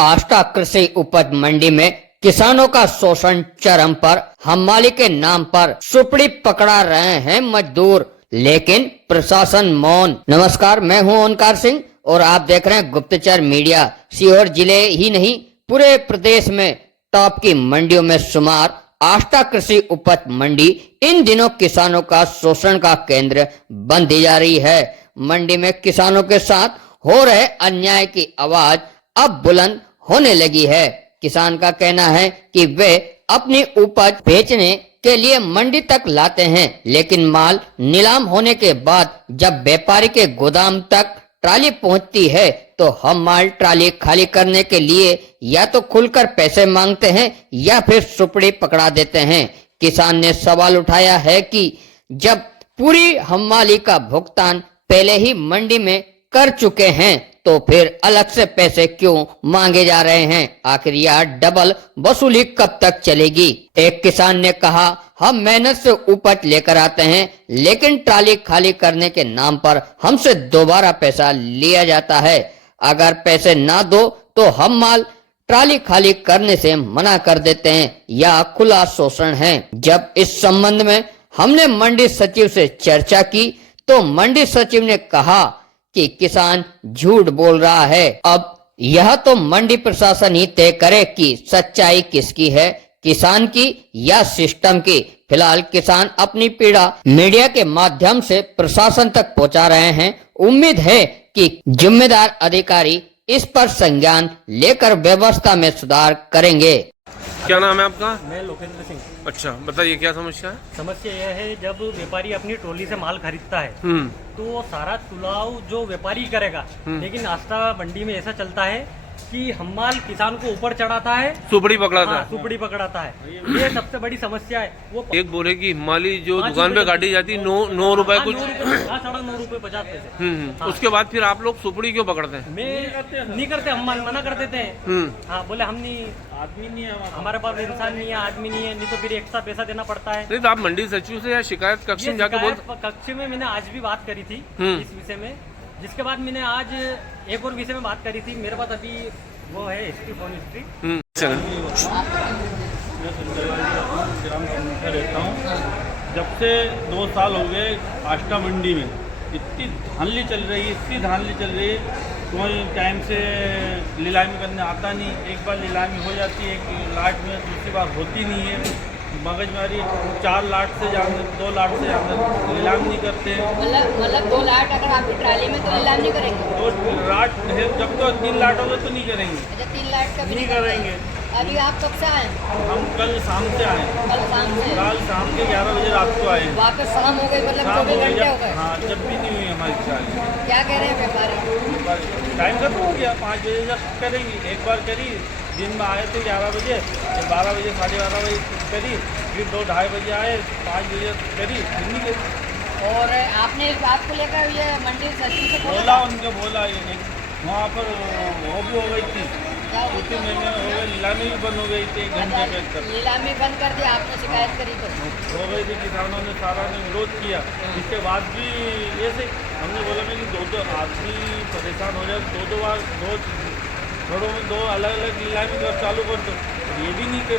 आष्टा कृषि उपज मंडी में किसानों का शोषण चरम पर। हमाली के नाम पर सुपड़ी पकड़ा रहे हैं मजदूर, लेकिन प्रशासन मौन। नमस्कार, मैं हूं ओंकार सिंह और आप देख रहे हैं गुप्तचर मीडिया। सीहोर जिले ही नहीं पूरे प्रदेश में टॉप की मंडियों में शुमार आष्टा कृषि उपज मंडी इन दिनों किसानों का शोषण का केंद्र बनती जा रही है। मंडी में किसानों के साथ हो रहे अन्याय की आवाज अब बुलंद होने लगी है। किसान का कहना है कि वे अपनी उपज बेचने के लिए मंडी तक लाते हैं, लेकिन माल नीलाम होने के बाद जब व्यापारी के गोदाम तक ट्राली पहुंचती है तो हम माल ट्राली खाली करने के लिए या तो खुलकर पैसे मांगते हैं या फिर सुपड़ी पकड़ा देते हैं। किसान ने सवाल उठाया है कि जब पूरी हमाली का भुगतान पहले ही मंडी में कर चुके हैं तो फिर अलग से पैसे क्यों मांगे जा रहे हैं? आखिर यह डबल वसूली कब तक चलेगी? एक किसान ने कहा, हम मेहनत से उपज लेकर आते हैं, लेकिन ट्राली खाली करने के नाम पर हमसे दोबारा पैसा लिया जाता है। अगर पैसे ना दो तो हम माल ट्राली खाली करने से मना कर देते हैं। यह खुला शोषण है। जब इस संबंध में हमने मंडी सचिव से चर्चा की तो मंडी सचिव ने कहा कि किसान झूठ बोल रहा है। अब यह तो मंडी प्रशासन ही तय करे कि सच्चाई किसकी है, किसान की या सिस्टम की। फिलहाल किसान अपनी पीड़ा मीडिया के माध्यम से प्रशासन तक पहुंचा रहे हैं। उम्मीद है कि जिम्मेदार अधिकारी इस पर संज्ञान लेकर व्यवस्था में सुधार करेंगे। क्या नाम है आपका? मैं लोकेंद्र सिंह। अच्छा, बताइए क्या समस्या है? समस्या यह है, जब व्यापारी अपनी ट्रॉली से माल खरीदता है तो वो सारा तुलाव जो व्यापारी करेगा, लेकिन आष्टा मंडी में ऐसा चलता है कि हम माल किसान को ऊपर चढ़ाता है, सुपड़ी पकड़ाता है। सुपड़ी पकड़ाता है। ये सबसे बड़ी समस्या है। वो एक बोले कि हिमाली जो दुकान पे काटी जाती 9 रुपए कुछ, 9.5 रुपए 50 पैसे। उसके बाद फिर आप लोग सुपड़ी क्यों पकड़ते हैं? नहीं करते, हम माल मना कर देते हैं। हाँ, बोले हम नहीं, आदमी नहीं है हमारे पास, इंसान नहीं है, आदमी नहीं है, नहीं तो फिर एक्स्ट्रा पैसा देना पड़ता है। नहीं तो आप मंडी सचिव से या शिकायत कक्ष में जाके बोल। कक्ष में मैंने आज भी बात करी थी इस विषय में, जिसके बाद मैंने आज एक और विषय में बात करी थी। मेरे पास अभी वो है हिस्ट्री, फोन हिस्ट्री। चलो। मैं रहता हूँ, जब से 2 साल हो गए आष्टा मंडी में इतनी धांधली चल रही है, इतनी धांधली चल रही है। कोई टाइम से नीलामी करने आता नहीं। एक बार नीलामी हो जाती है एक लाट में, दूसरी बार होती नहीं है। मगजमारी 4 लाट से ज़्यादा, 2 लाट से ज़्यादा नीलाम नहीं करते। मतलब 2 लाट अगर आपकी ट्राली में तो नीलाम नहीं करेंगे? 2 लाट है, जब तो 3 लाट होगा तो नहीं करेंगे। अच्छा, 3 लाट का भी नहीं करेंगे। अभी आप कब से आए? हम कल शाम से आए। कल शाम से? कल शाम के 11 बजे रात को आए। वापस शाम हो गई, मतलब शाम 24 घंटे हो गए। हाँ, जब भी नहीं हुई हमारी ट्राली। क्या कह रहे हैं व्यापारी? टाइम खत्म हो गया, 5 बजे जब करेंगी। एक बार करी, दिन में आए थे 11 बजे, 12 बजे 12:30 बजे करी, फिर 2-2:30 बजे आए, 5 बजे करी, फिर नहीं करी। और आपने इस बात को लेकर ये मंडी सचिव से बोला, उनके बोला ये नहीं। वहाँ पर वो भी हो गई थी, क्या हुआ? 2-3 महीने हो गए, नीलामी भी बंद हो गई थी 1 घंटे के अंदर। नीलामी बंद कर दी, आपने शिकायत करी तो? हो गई थी, किसानों ने सारा ने विरोध किया। इसके बाद भी ऐसे हमने बोला कि 2 आदमी परेशान हो जाए, 2 बार 2 घरों में 2 अलग-अलग नीलामी कर चालू कर दो, ये भी नहीं की।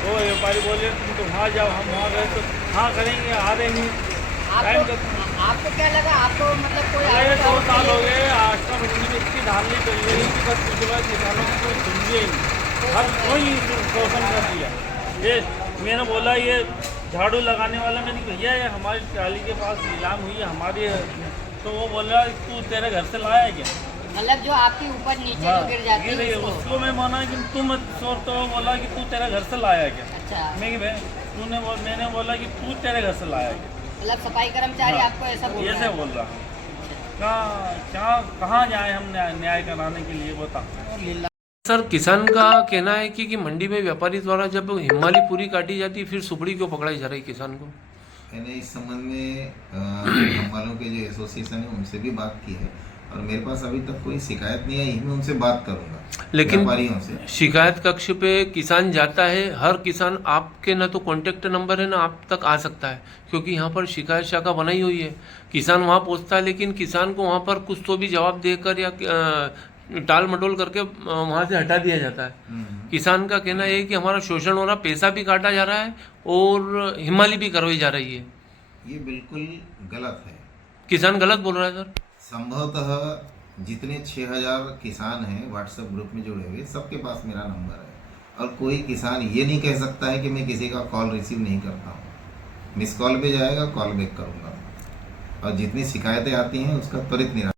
तो व्यापारी बोले तुम तो वहाँ जाओ, हम वहाँ गए तो हाँ करेंगे, आ रहे नहीं। आपको क्या लगा? आपको मतलब कोई 2 साल हो गए आष्टा मंडी में इतनी धांधली चल रही है कि बस उसके बाद किसानों को कोई सुनिए ही नहीं। हर कोई शोषण कर दिया। ये मैंने बोला, ये झाड़ू लगाने वाला मैंने भैया ये हमारी ट्राली के पास नीलाम हुई है हमारी, तो वो बोला तू तेरे घर से लाया क्या? मतलब जो आपकी ऊपर नीचे जो गिर जाती गिर रही है, है उसको मैं माना कि तू मत सोच। तो वो बोला कि तू तेरे घर से लाया क्या? अच्छा, मैंने बोला कि तू तेरे घर से लाया क्या? मतलब सफाई कर्मचारी हाँ, आपको ऐसा बोल रहा ऐसे है? बोल रहा। कहाँ जाए हम न्याय कराने के लिए, बता। सर, किसान का कहना है कि मंडी में व्यापारी द्वारा जब हिमाली पूरी काटी जाती है फिर सुपड़ी क्यों पकड़ाई जा रही है किसान को? मैंने इस संबंध में हम वालों के जो एसोसिएशन है उनसे भी बात की है और मेरे पास अभी तक कोई शिकायत नहीं आई। मैं उनसे बात करूंगा, लेकिन व्यापारियों से। शिकायत कक्ष पे किसान जाता है, हर किसान आपके ना तो कॉन्टेक्ट नंबर है ना आप तक आ सकता है, क्योंकि यहाँ पर शिकायत शाखा बनाई हुई है। किसान वहाँ पहुँचता है, लेकिन किसान को वहाँ पर कुछ तो भी जवाब देकर या टाल मटोल करके वहाँ से हटा दिया जाता है। किसान का कहना है कि हमारा शोषण हो रहा, पैसा भी काटा जा रहा है और हिमाली भी करवाई जा रही है। ये बिल्कुल गलत है। किसान गलत बोल रहा है सर। संभवतः जितने 6000 किसान हैं व्हाट्सएप ग्रुप में जुड़े हुए, सबके पास मेरा नंबर है और कोई किसान ये नहीं कह सकता है कि मैं किसी का कॉल रिसीव नहीं करता हूँ। मिस कॉल पे जाएगा, कॉल बैक करूँगा और जितनी शिकायतें आती हैं उसका त्वरित निराकरण